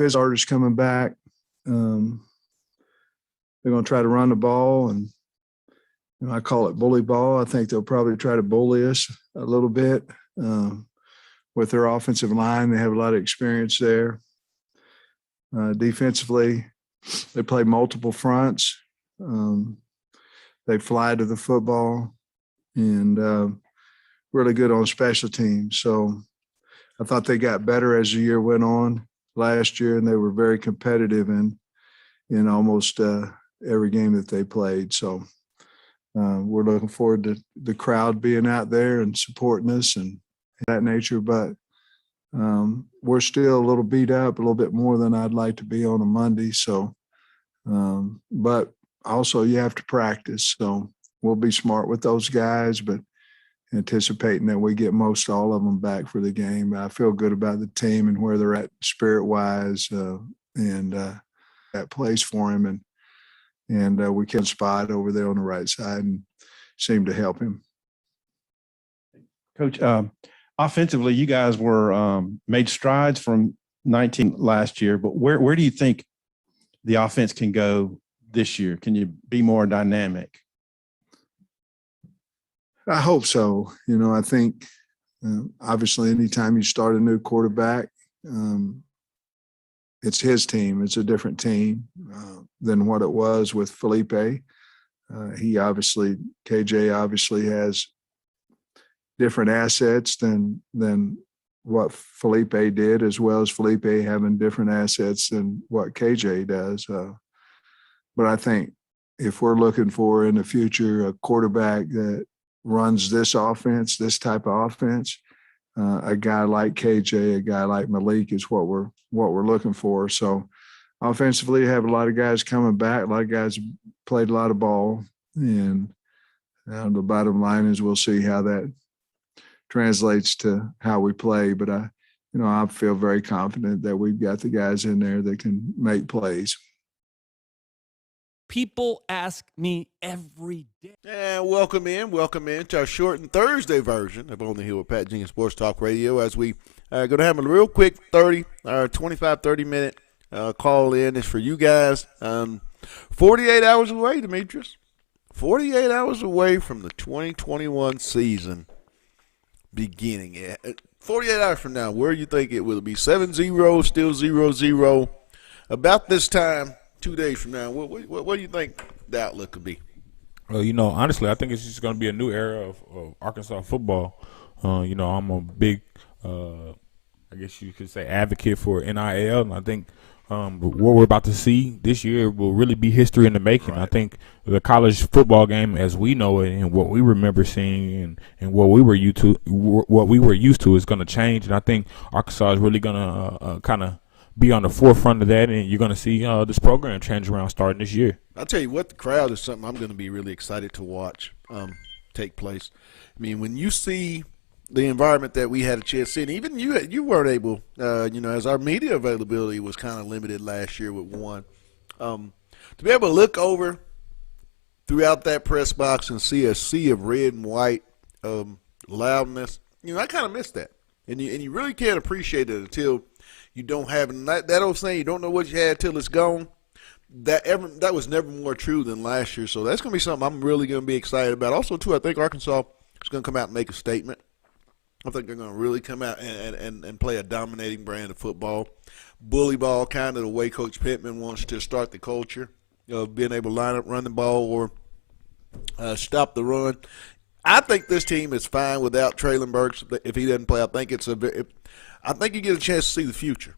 physical starters coming back. They're going to try to run the ball, and I call it bully ball. I think they'll probably try to bully us a little bit with their offensive line. They have a lot of experience there. Defensively, they play multiple fronts. They fly to the football, and really good on special teams. So I thought they got better as the year went on last year, and they were very competitive in almost every game that they played. So we're looking forward to the crowd being out there and supporting us and that nature. But we're still a little beat up, a little bit more than I'd like to be on a Monday. So, but also you have to practice. So we'll be smart with those guys, but anticipating that we get most all of them back for the game. I feel good about the team and where they're at spirit-wise, and that place for him. And we can spot over there on the right side and seem to help him. Coach, offensively, you guys were made strides from 19 last year, but where do you think the offense can go this year? Can you be more dynamic? I hope so. I think obviously anytime you start a new quarterback, it's his team. It's a different team than what it was with Felipe. KJ obviously has different assets than what Felipe did, as well as Felipe having different assets than what KJ does. But I think if we're looking for in the future a quarterback that runs this offense, this type of offense, a guy like KJ, a guy like Malik is what we're looking for. So offensively, have a lot of guys coming back. A lot of guys played a lot of ball, and the bottom line is we'll see how that translates to how we play. But I feel very confident that we've got the guys in there that can make plays. People ask me every day. And welcome in to our shortened Thursday version of On the Hill with Pat Jenkins Sports Talk Radio, as we are going to have a real quick 25-30-minute call in. It's for you guys. 48 hours away, Demetrius. 48 hours away from the 2021 season beginning. 48 hours from now, where do you think it will be? 7-0, still 0-0. About this time, 2 days from now, what do you think the outlook could be? Well, honestly, I think it's just going to be a new era of Arkansas football. I'm a big, I guess you could say, advocate for NIL, and I think what we're about to see this year will really be history in the making. Right. I think the college football game, as we know it, and what we remember seeing, and what we were used to, is going to change. And I think Arkansas is really going to kind of be on the forefront of that, and you're going to see this program change around starting this year. I'll tell you what, the crowd is something I'm going to be really excited to watch take place. I mean, when you see the environment that we had a chance to see, and even you weren't able, as our media availability was kind of limited last year with one, to be able to look over throughout that press box and see a sea of red and white loudness, I kind of missed that. And you really can't appreciate it until you don't have it. That old saying, you don't know what you had till it's gone. That was never more true than last year. So that's going to be something I'm really going to be excited about. Also, too, I think Arkansas is going to come out and make a statement. I think they're going to really come out and play a dominating brand of football. Bully ball, kind of the way Coach Pittman wants to start the culture of being able to line up, run the ball, or stop the run. I think this team is fine without Traylon Burks if he doesn't play. I think you get a chance to see the future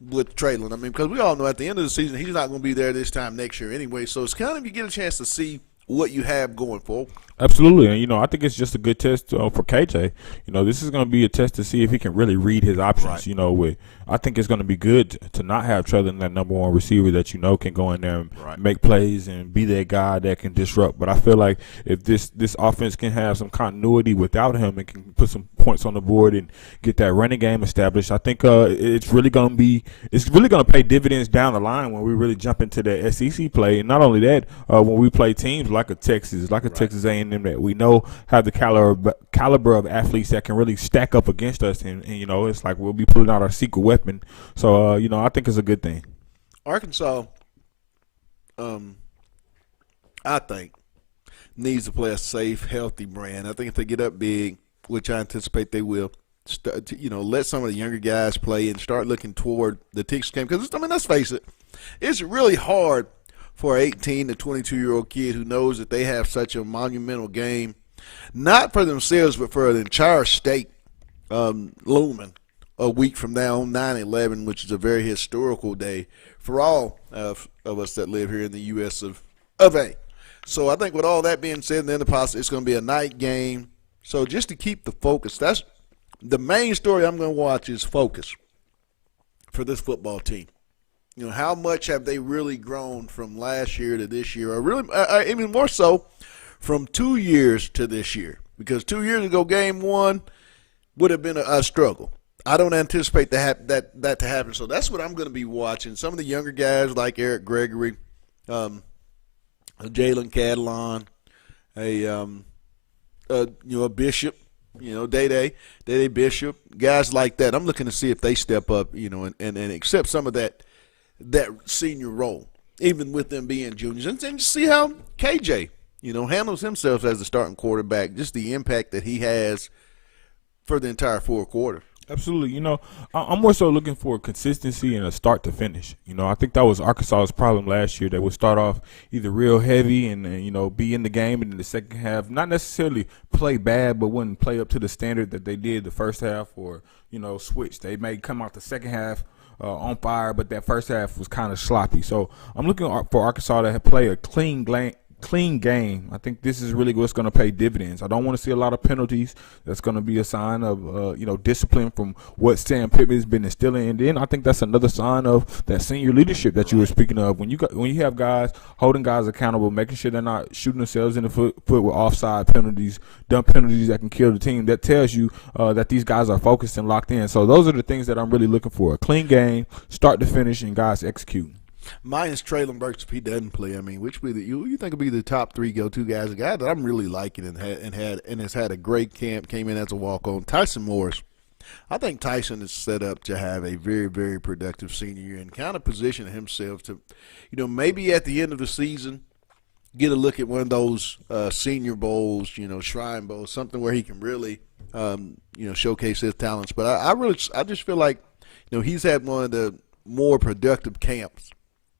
with Traylon. I mean, because we all know at the end of the season he's not going to be there this time next year anyway. So it's kind of you get a chance to see what you have going forward. Absolutely. And, I think it's just a good test for KJ. This is going to be a test to see if he can really read his options. Right. I think it's going to be good to not have Traylon, that number one receiver that can go in there and make plays and be that guy that can disrupt. But I feel like if this offense can have some continuity without him and can put some points on the board and get that running game established, I think it's really going to pay dividends down the line when we really jump into the SEC play. And not only that, when we play teams like a Texas, Texas A&M that we know have the caliber of athletes that can really stack up against us. And it's like we'll be pulling out our secret weapon weapon. So, I think it's a good thing. Arkansas, I think, needs to play a safe, healthy brand. I think if they get up big, which I anticipate they will, let some of the younger guys play and start looking toward the Texas game. Because, let's face it, it's really hard for an 18 to 22-year-old kid who knows that they have such a monumental game, not for themselves, but for the entire state, looming a week from now on 9/11, which is a very historical day for all of us that live here in the U.S. of A. So I think with all that being said, and then it's going to be a night game. So just to keep the focus, that's the main story I'm going to watch is focus for this football team. How much have they really grown from last year to this year, or really even more so from 2 years to this year? Because 2 years ago, game one would have been a struggle. I don't anticipate that to happen. So that's what I'm going to be watching. Some of the younger guys like Eric Gregory, Jalen Catalon, a Bishop, Day Bishop, guys like that. I'm looking to see if they step up, and accept some of that senior role, even with them being juniors, and see how KJ, handles himself as the starting quarterback, just the impact that he has for the entire 4 quarters. Absolutely. I'm more so looking for consistency and a start to finish. I think that was Arkansas's problem last year. They would start off either real heavy and be in the game, and in the second half, not necessarily play bad, but wouldn't play up to the standard that they did the first half, or, switch. They may come out the second half on fire, but that first half was kind of sloppy. So I'm looking for Arkansas to play a clean game. I think this is really what's going to pay dividends. I don't want to see a lot of penalties. That's going to be a sign of discipline from what Sam Pittman has been instilling. And then I think that's another sign of that senior leadership that you were speaking of. When you have guys holding guys accountable, making sure they're not shooting themselves in the foot with offside penalties, dumb penalties that can kill the team, that tells you that these guys are focused and locked in. So those are the things that I'm really looking for: a clean game, start to finish, and guys execute. Mine is Traylon Burks if he doesn't play. Which you think will be the top 3 go-to guys? A guy that I'm really liking and has had a great camp, came in as a walk-on. Tyson Morris. I think Tyson is set up to have a very, very productive senior year and kind of position himself to, maybe at the end of the season, get a look at one of those senior bowls, shrine bowls, something where he can really, showcase his talents. But I just feel like, he's had one of the more productive camps.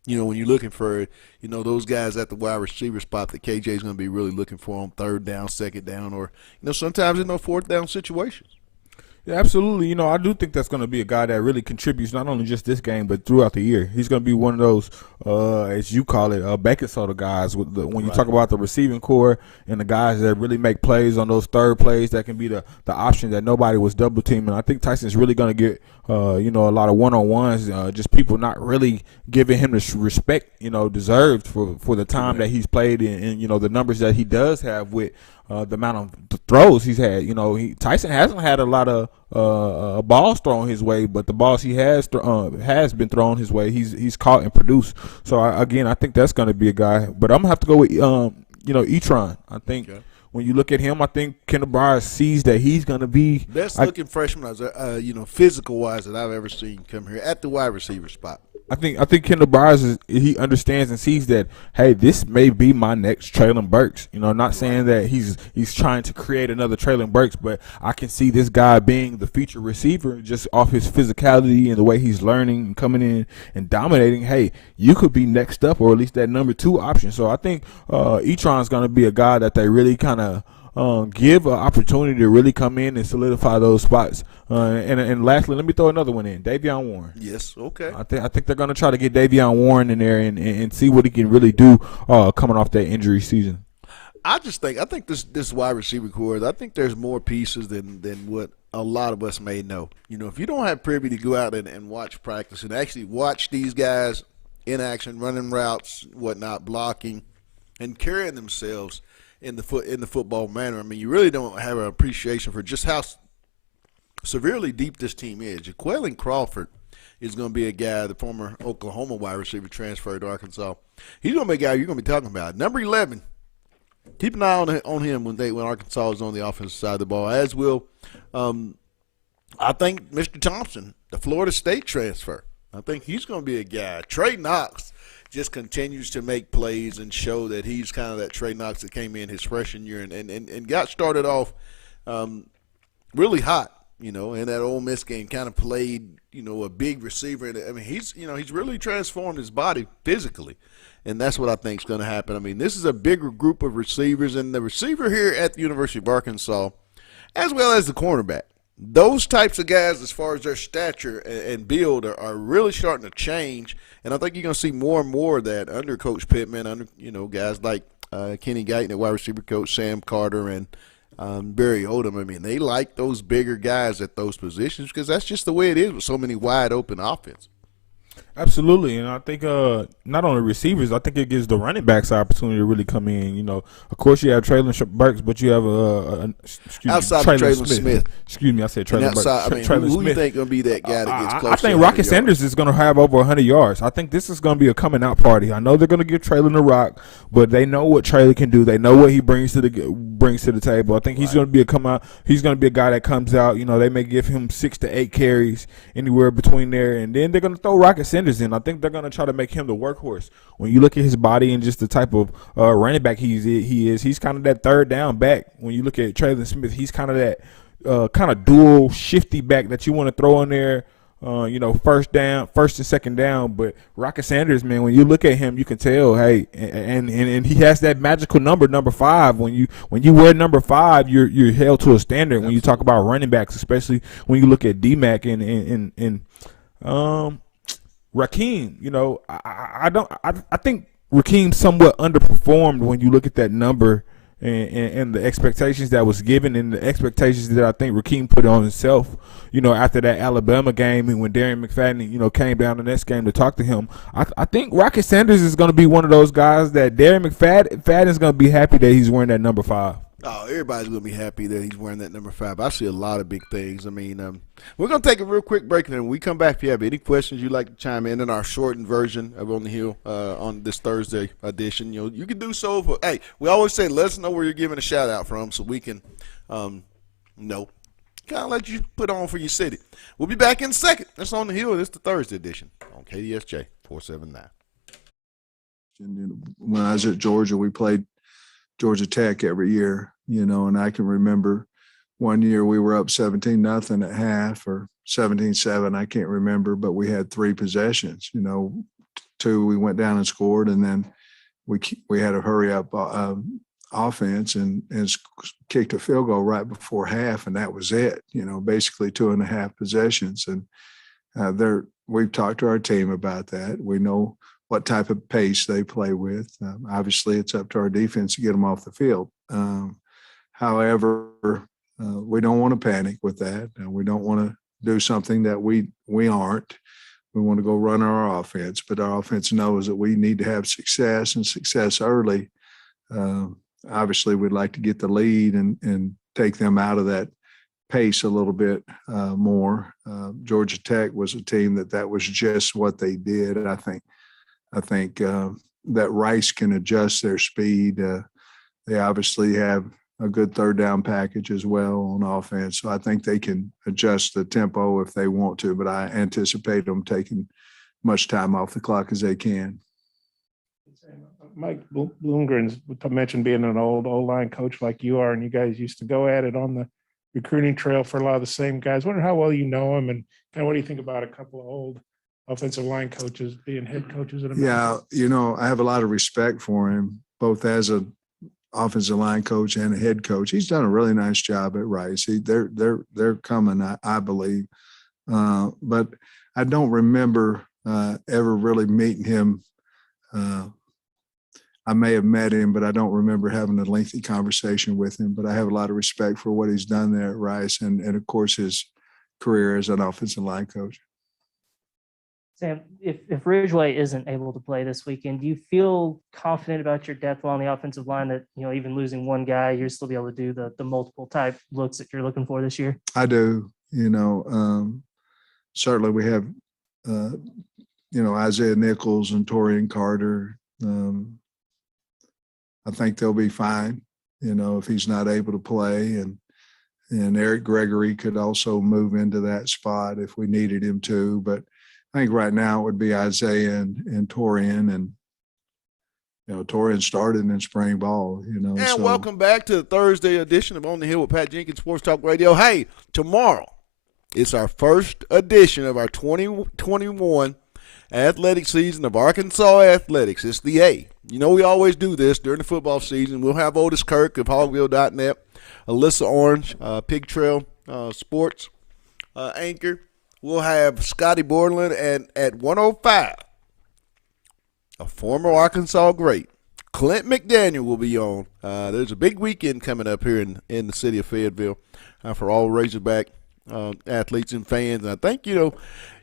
When you're looking for, those guys at the wide receiver spot that KJ is going to be really looking for on 3rd down, 2nd down, or, sometimes in those 4th down situations. Yeah, absolutely. I do think that's going to be a guy that really contributes not only just this game, but throughout the year. He's going to be one of those, as you call it, baking soda guys. When you talk about the receiving core and the guys that really make plays on those third plays, that can be the option that nobody was double teaming. I think Tyson's really going to get, a lot of one-on-ones, just people not really giving him the respect, deserved for the time that he's played and the numbers that he does have with the amount of throws he's had. Tyson hasn't had a lot of balls thrown his way, but the balls he has been thrown his way, he's caught and produced. So I think that's going to be a guy. But I'm gonna have to go with Etron. I think when you look at him, I think Kendall Briers sees that he's going to be best looking freshman, physical wise, that I've ever seen come here at the wide receiver spot. I think Kendall Briers he understands and sees that, hey, this may be my next Traylon Burks. Not saying that he's trying to create another Traylon Burks, but I can see this guy being the feature receiver just off his physicality and the way he's learning and coming in and dominating. Hey, you could be next up, or at least that number 2 option. So I think Etron's going to be a guy that they really kind of give an opportunity to really come in and solidify those spots. And lastly, let me throw another one in, Davion Warren. Yes, okay. I think they're going to try to get Davion Warren in there and see what he can really do coming off that injury season. I think this wide receiver core, I think there's more pieces than what a lot of us may know. If you don't have privy to go out and watch practice and actually watch these guys in action, running routes, whatnot, blocking, and carrying themselves in the football manner, you really don't have an appreciation for just how severely deep this team is. Jaquelin Crawford is going to be a guy, the former Oklahoma wide receiver transferred to Arkansas. He's going to be a guy you're going to be talking about. Number 11, keep an eye on him when Arkansas is on the offensive side of the ball, as will I think Mr. Thompson, the Florida State transfer, I think he's going to be a guy. Trey Knox just continues to make plays and show that he's kind of that Trey Knox that came in his freshman year and got started off really hot, in that Ole Miss game, kind of played, a big receiver. I mean, he's really transformed his body physically. And that's what I think is going to happen. I mean, this is a bigger group of receivers, and the receiver here at the University of Arkansas, as well as the cornerback, those types of guys, as far as their stature and build, are really starting to change. And I think you're going to see more and more of that under Coach Pittman, under guys like Kenny Guyton, the wide receiver coach, Sam Carter, and Barry Odom. I mean, they like those bigger guys at those positions because that's just the way it is with so many wide open offenses. Absolutely, and I think not only receivers, I think it gives the running backs the opportunity to really come in. Of course, you have Traylon Burks, but you have outside of Traylon Smith. Excuse me, I said Traylon Burks. I mean, who do you think going to be that guy that gets close? I think Rocket Sanders is going to have over 100 yards. I think this is going to be a coming out party. I know they're going to give Traylon the rock, but they know what Traylon can do. They know what he brings to the table. I think he's going to be a come out. He's going to be a guy that comes out. They may give him 6 to 8 carries, anywhere between there, and then they're going to throw Rocket Sanders in. I think they're going to try to make him the workhorse. When you look at his body and just the type of running back he is, he's kind of that third down back. When you look at Traylon Smith, he's kind of that kind of dual shifty back that you want to throw in there, first and second down. But Rocket Sanders, man, when you look at him, you can tell, hey, and he has that magical number 5. When you wear number 5, you're held to a standard. When you talk about running backs, especially when you look at D-Mac and Raheem, I think Raheem somewhat underperformed when you look at that number and the expectations that was given and the expectations that I think Raheem put on himself, after that Alabama game and when Darren McFadden, came down the next game to talk to him. I think Rocket Sanders is going to be one of those guys that Darren McFadden is going to be happy that he's wearing that number 5. Oh, everybody's going to be happy that he's wearing that number 5. I see a lot of big things. I mean, we're going to take a real quick break, and then when we come back, if you have any questions you'd like to chime in our shortened version of On the Hill on this Thursday edition, you can do so. Hey, we always say let us know where you're giving a shout-out from so we can, kind of let you put on for your city. We'll be back in a second. That's On the Hill. This is the Thursday edition on KDSJ 479. When I was at Georgia, we played Georgia Tech every year, and I can remember one year we were up 17-0 at half or 17-7. I can't remember, but we had 3 possessions, 2 we went down and scored, and then we had a hurry up offense and kicked a field goal right before half. And that was it, basically 2.5 possessions. And we've talked to our team about that. We know what type of pace they play with. Obviously, it's up to our defense to get them off the field. However, we don't want to panic with that. We don't want to do something that we aren't. We want to go run our offense, but our offense knows that we need to have success and success early. Obviously, we'd like to get the lead and take them out of that pace a little bit more. Georgia Tech was a team that was just what they did. And I think that Rice can adjust their speed. They obviously have a good third down package as well on offense. So I think they can adjust the tempo if they want to, but I anticipate them taking much time off the clock as they can. Mike Bloomgren's mentioned being an old O-line coach like you are, and you guys used to go at it on the recruiting trail for a lot of the same guys. I wonder how well you know him and kind of what do you think about a couple of old offensive line coaches being head coaches at America? Yeah, I have a lot of respect for him, both as an offensive line coach and a head coach. He's done a really nice job at Rice. They're coming, I believe. But I don't remember ever really meeting him. I may have met him, but I don't remember having a lengthy conversation with him. But I have a lot of respect for what he's done there at Rice and of course, his career as an offensive line coach. Sam, if Ridgeway isn't able to play this weekend, do you feel confident about your depth on the offensive line that, even losing one guy, you'll still be able to do the multiple type looks that you're looking for this year? I do. Certainly we have, Isaiah Nichols and Torian Carter. I think they'll be fine, if he's not able to play. And Eric Gregory could also move into that spot if we needed him to. But I think right now it would be Isaiah and Torian. And, Torian started in spring ball, And so. welcome back to the Thursday edition of On the Hill with Pat Jenkins Sports Talk Radio. Hey, tomorrow it's our first edition of our 2021 athletic season of Arkansas Athletics. It's the A. We always do this during the football season. We'll have Otis Kirk of Hogville.net, Alyssa Orange, Pig Trail Sports anchor. We'll have Scotty Borland, and at 105, a former Arkansas great, Clint McDaniel, will be on. There's a big weekend coming up here in the city of Fayetteville for all Razorback athletes and fans. And I think,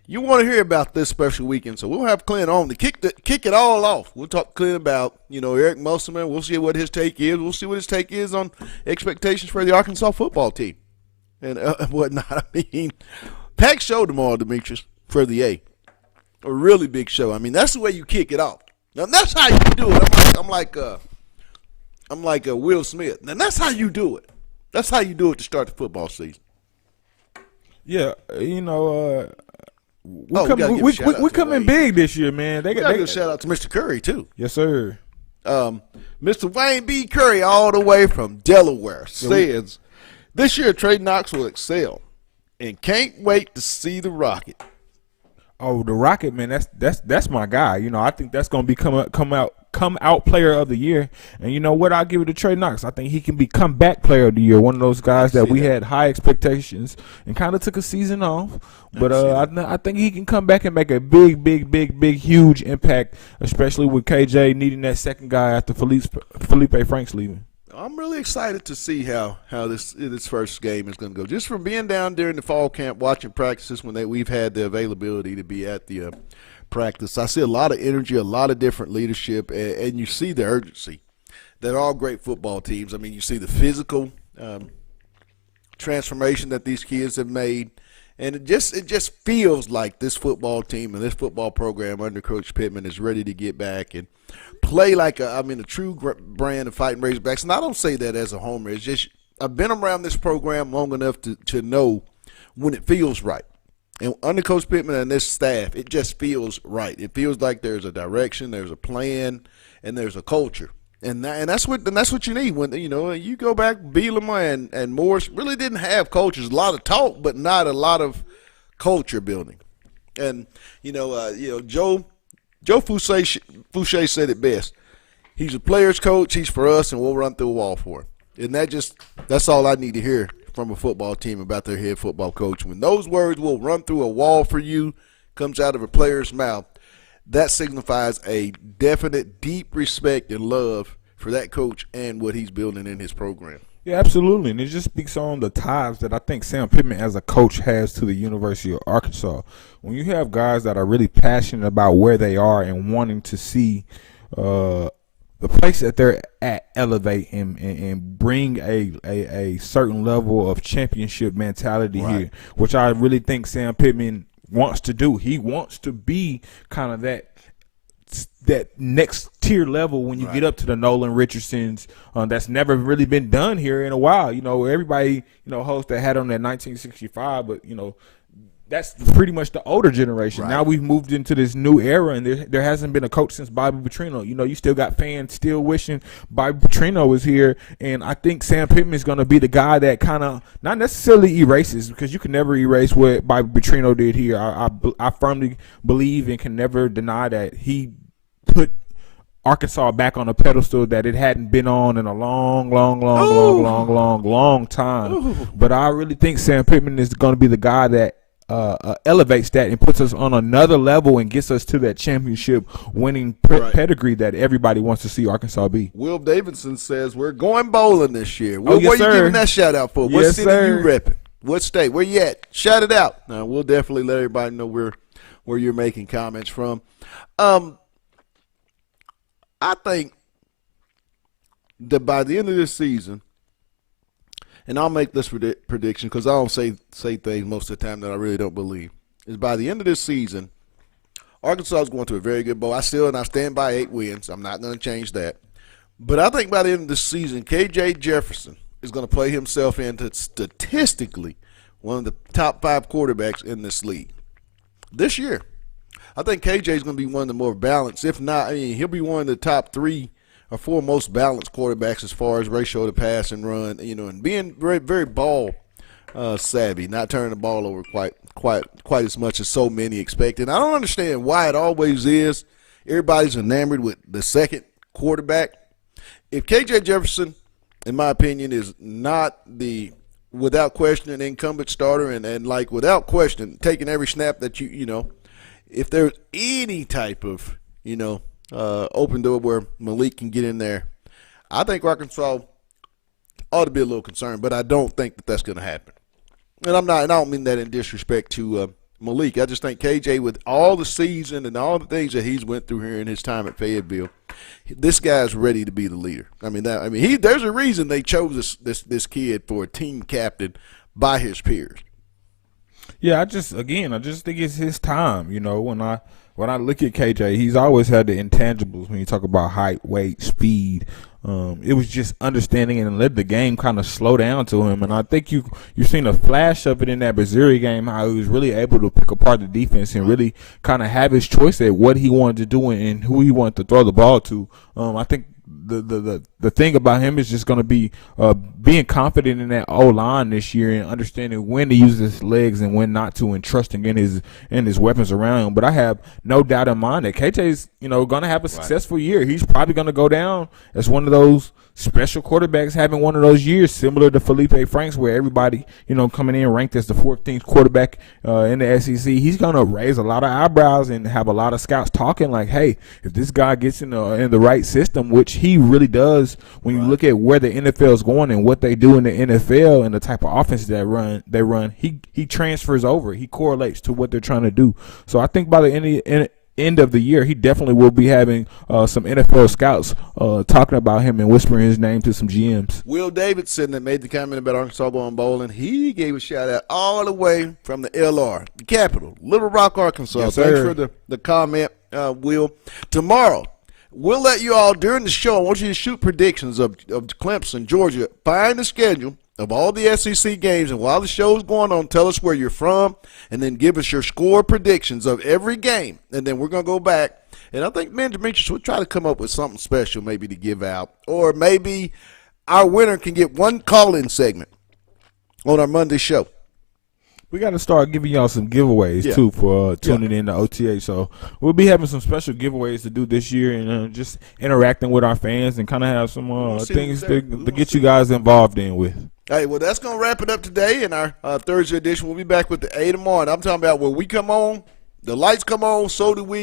you want to hear about this special weekend, so we'll have Clint on to kick it all off. We'll talk to Clint about, Eric Musselman. We'll see what his take is. We'll see what his take is on expectations for the Arkansas football team and whatnot. I mean, packed show tomorrow, Demetrius, for the A. A really big show. I mean, that's the way you kick it off. Now, that's how you do it. I'm like Will Smith. Now, that's how you do it. That's how you do it to start the football season. Yeah, we're we coming big this year, man. They got to give a shout out to Mr. Curry too. Yes, sir. Mr. Wayne B. Curry, all the way from Delaware, says this year Trey Knox will excel and can't wait to see the Rocket. Oh, the Rocket, man, that's my guy. I think that's gonna be come out player of the year. And you know what? I'll give it to Trey Knox. I think he can be comeback player of the year. One of those guys that we had high expectations and kind of took a season off. But I think he can come back and make a big, huge impact, especially with KJ needing that second guy after Felipe Franks leaving. I'm really excited to see how this first game is going to go. Just from being down during the fall camp, watching practices when we've had the availability to be at the practice, I see a lot of energy, a lot of different leadership, and you see the urgency. They're all great football teams. I mean, you see the physical transformation that these kids have made, and it just feels like this football team and this football program under Coach Pittman is ready to get back and play like a true brand of fighting Razorbacks. And I don't say that as a homer. It's just I've been around this program long enough to know when it feels right. And under Coach Pittman and this staff, it just feels right. It feels like there's a direction, there's a plan, and there's a culture. And that's what you need when you go back. Bielema and Morris really didn't have cultures. A lot of talk, but not a lot of culture building. And Joe Fouché said it best. He's a player's coach. He's for us, and we'll run through a wall for him. And that's all I need to hear from a football team about their head football coach. When those words "will run through a wall for you" comes out of a player's mouth, that signifies a definite deep respect and love for that coach and what he's building in his program. Yeah, absolutely. And it just speaks on the ties that I think Sam Pittman as a coach has to the University of Arkansas. When you have guys that are really passionate about where they are and wanting to see the place that they're at elevate and bring a certain level of championship mentality here, which I really think Sam Pittman wants to do. He wants to be kind of that next tier level when you get up to the Nolan Richardsons. That's never really been done here in a while. Everybody, hosts that had on that 1965, but, that's pretty much the older generation. Right. Now we've moved into this new era, and there hasn't been a coach since Bobby Petrino. You still got fans still wishing Bobby Petrino was here, and I think Sam Pittman is going to be the guy that kind of not necessarily erases, because you can never erase what Bobby Petrino did here. I firmly believe and can never deny that he put Arkansas back on a pedestal that it hadn't been on in a long time. Ooh. But I really think Sam Pittman is going to be the guy that elevates that and puts us on another level and gets us to that championship winning pedigree that everybody wants to see Arkansas be. Will Davidson says we're going bowling this year. What are you giving that shout out for? What city you repping? What state? Where you at? Shout it out. We'll definitely let everybody know where you're making comments from. I think that by the end of this season, and I'll make this prediction because I don't say things most of the time that I really don't believe, is by the end of this season, Arkansas is going to a very good bowl. I stand by 8 wins. I'm not going to change that. But I think by the end of the season, KJ Jefferson is going to play himself into statistically one of the top 5 quarterbacks in this league this year. I think KJ is going to be one of the more balanced, if not, I mean, he'll be one of the top 3 or 4 most balanced quarterbacks as far as ratio to pass and run, and being very, very ball savvy, not turning the ball over quite as much as so many expect. And I don't understand why it always is everybody's enamored with the second quarterback. If KJ Jefferson, in my opinion, is not the without question an incumbent starter and like without question taking every snap that if there's any type of open door where Malik can get in there, I think Arkansas ought to be a little concerned, but I don't think that that's going to happen. And I don't mean that in disrespect to Malik. I just think KJ, with all the season and all the things that he's went through here in his time at Fayetteville, this guy's ready to be the leader. There's a reason they chose this kid for a team captain by his peers. Yeah, I just think it's his time. When I look at KJ, he's always had the intangibles when you talk about height, weight, speed. It was just understanding and let the game kind of slow down to him. And I think you've seen a flash of it in that Missouri game, how he was really able to pick apart the defense and really kind of have his choice at what he wanted to do and who he wanted to throw the ball to. I think the thing about him is just going to be being confident in that O-line this year and understanding when to use his legs and when not to, and trusting in his weapons around him. But I have no doubt in mind that KJ's going to have a successful year. He's probably going to go down as one of those special quarterbacks having one of those years similar to Felipe Franks, where everybody coming in ranked as the 14th quarterback in the SEC. He's going to raise a lot of eyebrows and have a lot of scouts talking like, hey, if this guy gets in the right system, which he really does when you look at where the NFL is going and what they do in the NFL and the type of offense they run, he transfers over. He correlates to what they're trying to do. So I think by the end of the year, he definitely will be having some NFL scouts talking about him and whispering his name to some GMs. Will Davidson, that made the comment about Arkansas going bowling, he gave a shout out all the way from the LR, the capital, Little Rock, Arkansas. Yes, Thanks sir. for the comment, Will. Tomorrow, we'll let you all, during the show, I want you to shoot predictions of Clemson, Georgia. Find the schedule of all the SEC games, and while the show's going on, tell us where you're from, and then give us your score predictions of every game. And then we're going to go back, and I think me and Demetrius will try to come up with something special maybe to give out, or maybe our winner can get one call-in segment on our Monday show. We got to start giving y'all some giveaways, too, for tuning in to OTA. So we'll be having some special giveaways to do this year and just interacting with our fans and kind of have some things to get you guys involved in with. Hey, well, that's going to wrap it up today in our Thursday edition. We'll be back with the A tomorrow. And I'm talking about when we come on, the lights come on, so do we.